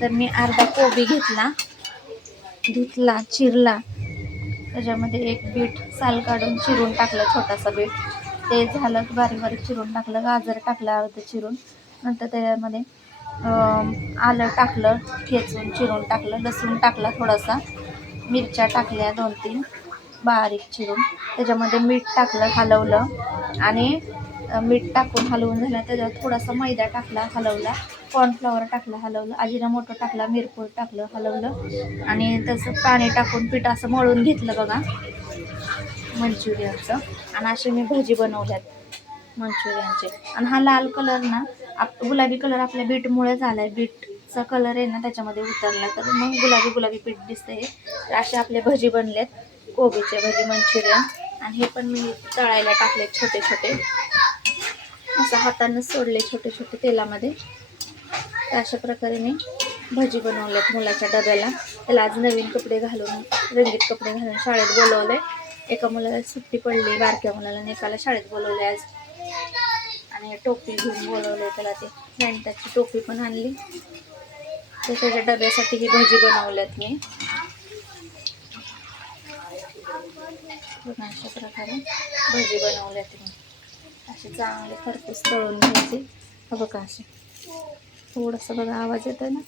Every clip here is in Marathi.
तर मी अर्धा कोबी घेतला, धुतला, चिरला, त्याच्यामध्ये एक बीट साल काढून चिरून टाकलं, छोटासा बीट. ते झालं की बारीक बारीक चिरून टाकलं. गाजर टाकलं अर्धं चिरून. नंतर त्याच्यामध्ये आलं टाकलं, ठेचून चिरून टाकलं. लसूण टाकला थोडासा, मिरच्या टाकल्या 2-3 बारीक चिरून. त्याच्यामध्ये मीठ टाकलं, हलवलं. आणि मीठ टाकून हलवून झालं त्याच्यावर थोडासा मैदा टाकला, हलवला. कॉर्नफ्लॉवर टाकलं, हलवलं. अजिनोमोटो टाकला, मिरपूड टाकलं, हलवलं. आणि त्याचं पाणी टाकून पीठ असं मळून घेतलं बघा मंचुरियनचं. आणि असे मी भजी बनवल्यात मंचुरियनचे. आणि हा लाल कलर ना, गुलाबी कलर आपल्या बीटमुळे झाला आहे. बीटचा कलर आहे ना त्याच्यामध्ये उतरला, तर मग गुलाबी गुलाबी पीठ दिसतंय. तर असे आपले भजी बनलेत, कोबीचे भजी मंचुरियन. आणि हे पण मी तळायला टाकले छोटे छोटे, असं हातानं सोडले छोटे छोटे तेलामध्ये. तर अशा प्रकारे मी भजी बनवल्यात मुलाच्या डब्याला. त्याला आज नवीन कपडे घालून, रंगीत कपडे घालून शाळेत बोलवले. एका मुलाला सुट्टी पडली, बारक्या मुलाला, आणि एकाला शाळेत बोलवले आज. आणि टोपी घेऊन बोलवले त्याला, ते सॅन्टाची टोपी पण आणली. तर त्याच्या डब्यासाठी ही भजी बनवल्यात मी. बघा अशा प्रकारे भजी बनवल्यात मी. असे चांगले खरपूस तळून घ्यायचे. हा बघा असे. थोडंसं बघा आवाज येतोय ना.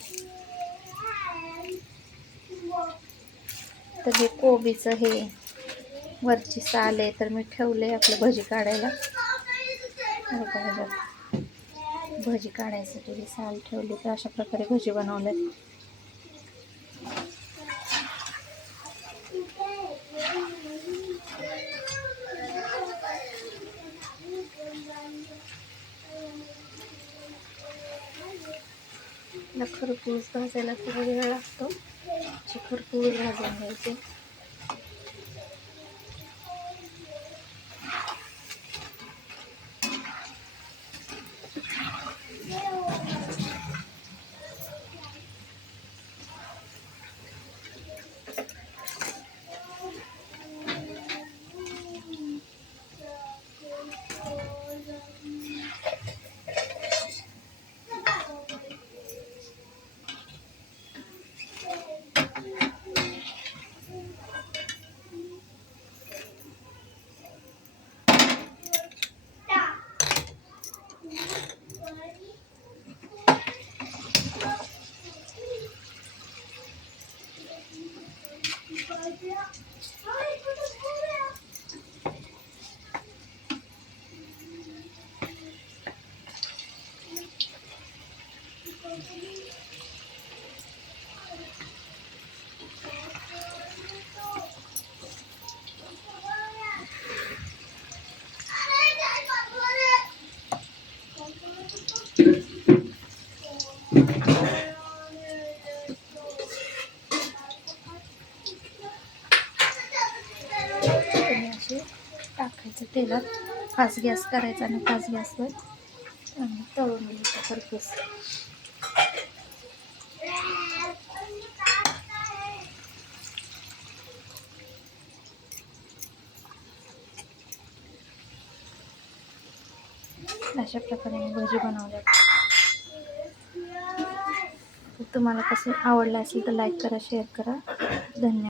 तर हे कोबीचं हे वरची साल आहे, तर मी ठेवले आपलं भजी काढायला. बघा भजी काढायसाठी ही साल ठेवली. तर अशा प्रकारे भजी बनवले. खरपूस भाजायला थोडा वेळ लागतो. खरपूस भाजून घ्यायचे. असे टाकायचं तेलात. फास्ट गॅस करायचा आणि फास्ट गॅसवर तळून घ्यायचं खरपूस. अशा प्रकारे मी भजी बनवल्या. तुम्हाला कसं आवडलं असेल तर लाईक करा, शेअर करा. धन्यवाद.